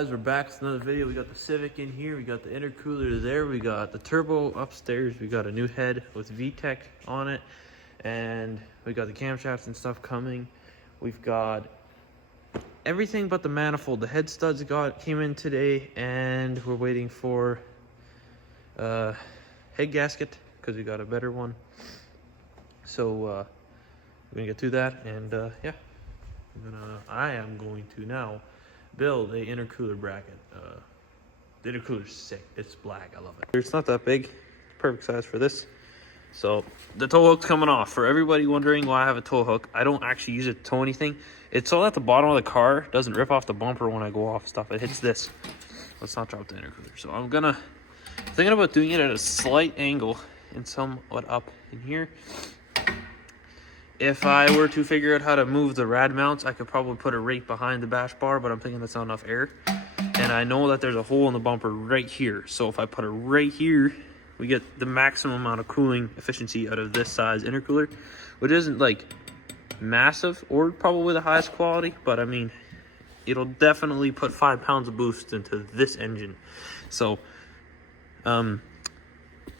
Guys, we're back with another video. We got the Civic in here, we got the intercooler there, we got the turbo upstairs, we got a new head with VTEC on it, and we got the camshafts and stuff coming. We've got everything but the manifold. The head studs came in today, and we're waiting for head gasket because we got a better one. So we're gonna get through that, and yeah, I am going to now build a intercooler bracket. The intercooler's sick. It's black. I love it. It's not that big. Perfect size for this. So the tow hook's coming off. For everybody wondering why I have a tow hook, I don't actually use it to tow anything. It's so that the bottom of the car doesn't rip off the bumper when I go off stuff. It hits this. Let's not drop the intercooler. So I'm thinking about doing it at a slight angle and somewhat up in here. If I were to figure out how to move the rad mounts, I could probably put it right behind the bash bar, but I'm thinking that's not enough air. And I know that there's a hole in the bumper right here. So if I put it right here, we get the maximum amount of cooling efficiency out of this size intercooler, which isn't like massive or probably the highest quality, but I mean, it'll definitely put 5 pounds of boost into this engine. So,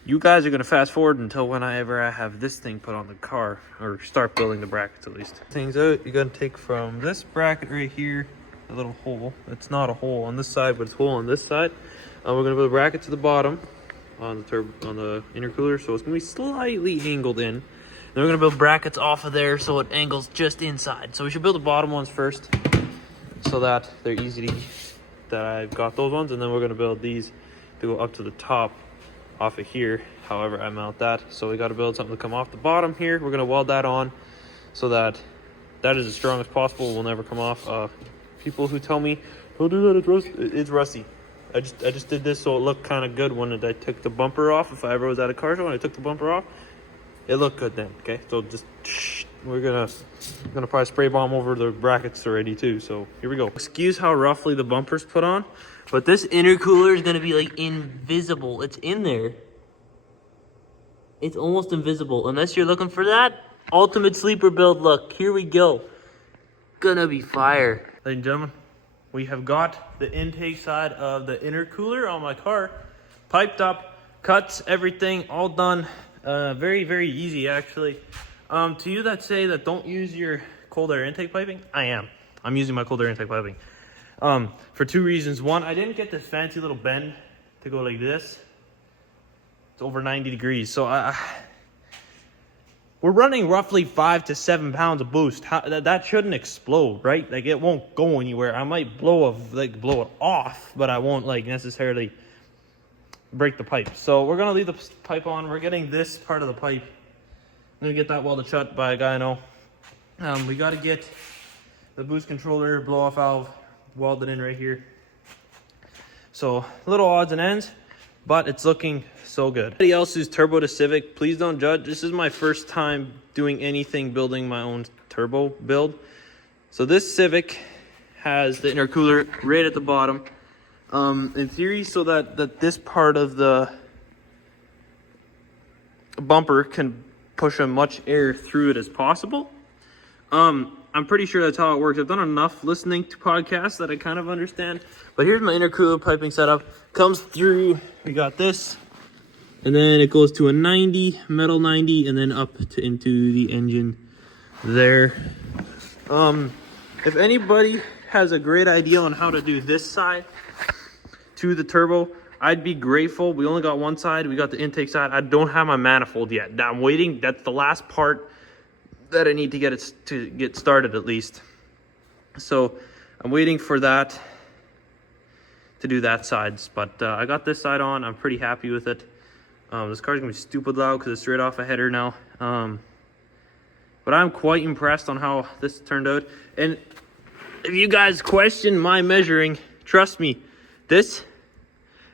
you guys are going to fast forward until whenever I have this thing put on the car, or start building the brackets at least. Things out, you're going to take from this bracket right here, a little hole. It's not a hole on this side, but it's a hole on this side. We're going to build a bracket to the bottom on the intercooler, so it's going to be slightly angled in. Then we're going to build brackets off of there so it angles just inside. So we should build the bottom ones first so that they're easy to, that I've got those ones, and then we're going to build these to go up to the top off of here, however I mount that. So we got to build something to come off the bottom here. We're going to weld that on so that that is as strong as possible, will never come off. People who tell me, don't do that, it's rusty. I just did this so it looked kind of good when I took the bumper off. If I ever was at a car show and I took the bumper off, it looked good then. Okay, so just we're gonna probably spray bomb over the brackets already too. So here we go. Excuse how roughly the bumper's put on, but this intercooler is gonna be like invisible. It's in there. It's almost invisible unless you're looking for that ultimate sleeper build look. Here we go. Gonna be fire. Ladies and gentlemen, we have got the intake side of the intercooler on my car piped up, cuts, everything all done. Very, very easy actually. To you that say that don't use your cold air intake piping, I'm using my cold air intake piping. For two reasons. One, I didn't get this fancy little bend to go like this. It's over 90 degrees. So we're running roughly 5 to 7 pounds of boost. That shouldn't explode, right? Like it won't go anywhere. I might blow it off, but I won't like necessarily break the pipe. So we're gonna leave the pipe on. We're getting this part of the pipe. I'm gonna get that welded shut by a guy I know. We gotta get the boost controller blow off valve welded in right here. So little odds and ends, but it's looking so good. Anybody else who's turbo to Civic, please don't judge. This is my first time doing anything building my own turbo build. So this Civic has the intercooler right at the bottom. In theory, so that this part of the bumper can push as much air through it as possible. I'm pretty sure that's how it works. I've done enough listening to podcasts that I kind of understand. But here's my intercooler piping setup. Comes through, we got this, and then it goes to a 90, metal 90, and then up to into the engine there. If anybody has a great idea on how to do this side to the turbo, I'd be grateful. We only got one side. We got the intake side. I don't have my manifold yet. Now I'm waiting. That's the last part that I need to get started at least. So I'm waiting for that to do that sides. But I got this side on. I'm pretty happy with it. This car's gonna be stupid loud because it's straight off a header now. But I'm quite impressed on how this turned out. And if you guys question my measuring, trust me, this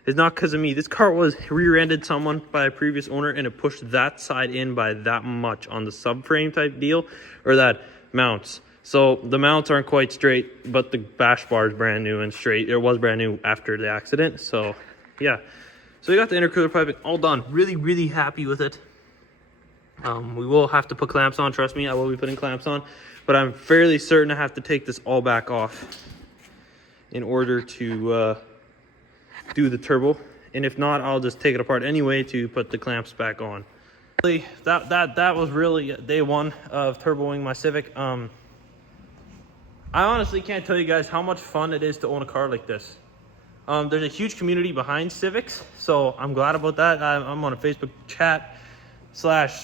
is not because of me. This car was rear-ended someone by a previous owner, and it pushed that side in by that much on the subframe type deal, or that mounts. So the mounts aren't quite straight, but the bash bar is brand new and straight. It was brand new after the accident. So yeah. So we got the intercooler piping all done. Really, really happy with it. We will have to put clamps on. Trust me, I will be putting clamps on. But I'm fairly certain I have to take this all back off in order to do the turbo. And if not, I'll just take it apart anyway to put the clamps back on. That was really day one of turboing my Civic. I honestly can't tell you guys how much fun it is to own a car like this. There's a huge community behind Civics, so I'm glad about that. I'm on a Facebook chat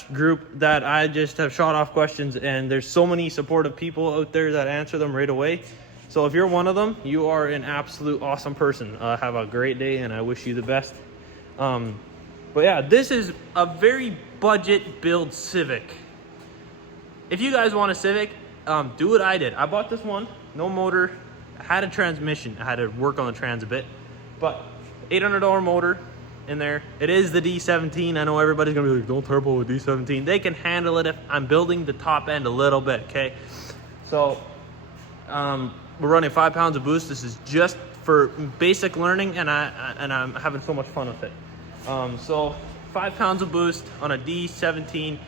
/ group that I just have shot off questions, and there's so many supportive people out there that answer them right away. So if you're one of them, you are an absolute awesome person. Have a great day, and I wish you the best. But yeah, this is a very budget build Civic. If you guys want a Civic, do what I did. I bought this one, no motor, had a transmission. I had to work on the trans a bit, but $800 motor in there. It is the D17. I know everybody's gonna be like, don't turbo with D17. They can handle it if I'm building the top end a little bit, okay? So, we're running 5 pounds of boost. This is just for basic learning, and I'm having so much fun with it. So 5 pounds of boost on a D17.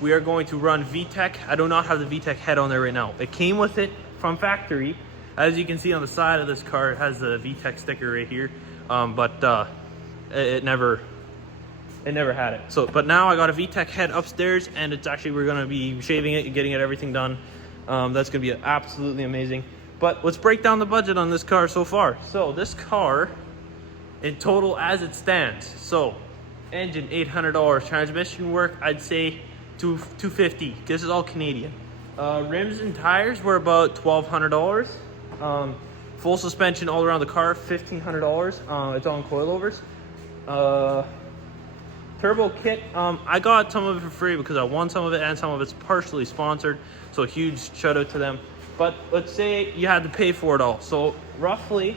We are going to run VTEC. I do not have the VTEC head on there right now. It came with it from factory. As you can see on the side of this car, it has the VTEC sticker right here. But it never had it. So, but now I got a VTEC head upstairs, and it's actually, we're gonna be shaving it and getting it everything done. That's gonna be absolutely amazing. But let's break down the budget on this car so far. So this car, in total as it stands, so engine $800, transmission work I'd say $250. This is all Canadian. Rims and tires were about $1,200. Full suspension all around the car, $1,500. It's on coilovers. Turbo kit, I got some of it for free because I won some of it, and some of it's partially sponsored, so a huge shout out to them. But let's say you had to pay for it all. So roughly,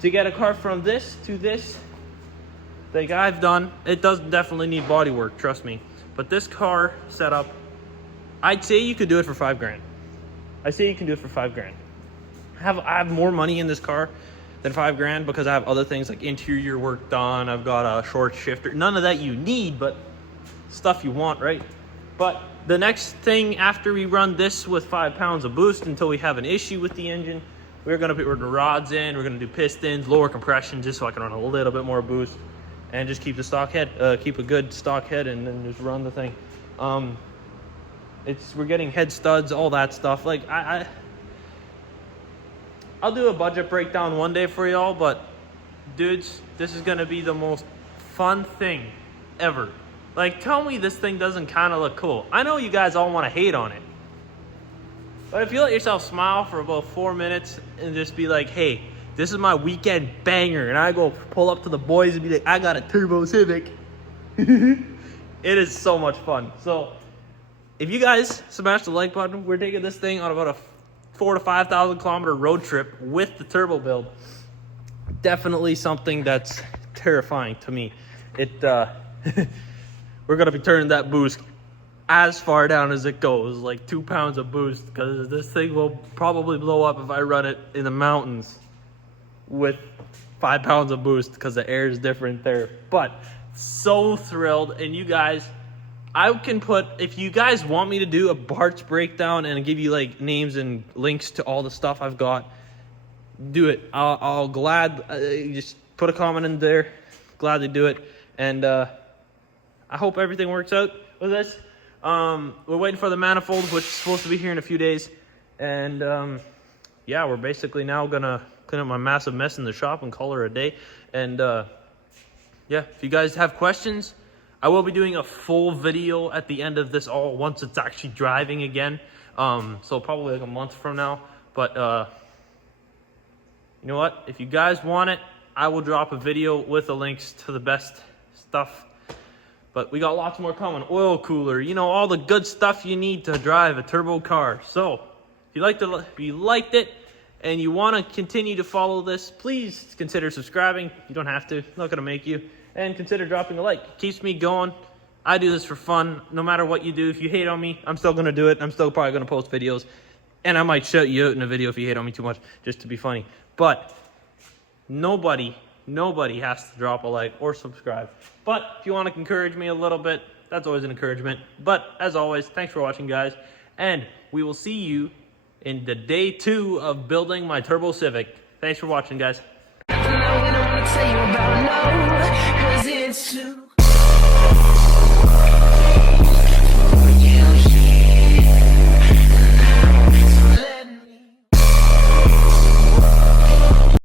to get a car from this to this, like I've done, it does definitely need body work, trust me. But this car setup, I'd say you could do it for $5 grand. I say you can do it for $5 grand. I have more money in this car than $5 grand because I have other things like interior work done. I've got a short shifter. None of that you need, but stuff you want, right? But the next thing after we run this with 5 pounds of boost until we have an issue with the engine, we're gonna put the rods in, we're gonna do pistons, lower compression, just so I can run a little bit more boost and just keep the stock head, keep a good stock head, and then just run the thing. We're getting head studs, all that stuff. Like I'll do a budget breakdown one day for y'all, but dudes, this is gonna be the most fun thing ever. Like, tell me this thing doesn't kind of look cool. I know you guys all want to hate on it, but if you let yourself smile for about 4 minutes and just be like, hey, this is my weekend banger, and I go pull up to the boys and be like, I got a turbo Civic. It is so much fun. So if you guys smash the like button, we're taking this thing on about a 4,000 to 5,000 kilometer road trip with the turbo build. Definitely something that's terrifying to me. We're gonna be turning that boost as far down as it goes, like 2 pounds of boost, because this thing will probably blow up if I run it in the mountains with 5 pounds of boost, because the air is different there. But so thrilled. And you guys, I can put, if you guys want me to do a parts breakdown and give you like names and links to all the stuff I've got, do it. I'll just put a comment in there, gladly do it. And I hope everything works out with this. We're waiting for the manifold, which is supposed to be here in a few days. And yeah, we're basically now gonna clean up my massive mess in the shop and call her a day. And yeah, if you guys have questions, I will be doing a full video at the end of this all once it's actually driving again. So probably like a month from now. But you know what? If you guys want it, I will drop a video with the links to the best stuff. But we got lots more coming. Oil cooler, you know, all the good stuff you need to drive a turbo car. So if you liked it and you want to continue to follow this, please consider subscribing. You don't have to. I'm not going to make you. And consider dropping a like. It keeps me going. I do this for fun. No matter what you do, if you hate on me, I'm still going to do it. I'm still probably going to post videos. And I might shout you out in a video if you hate on me too much, just to be funny. But nobody has to drop a like or subscribe. But if you want to encourage me a little bit, that's always an encouragement. But as always, thanks for watching, guys. And we will see you in the day 2 of building my turbo Civic. Thanks for watching, guys. No, we don't wanna tell you about no, 'cause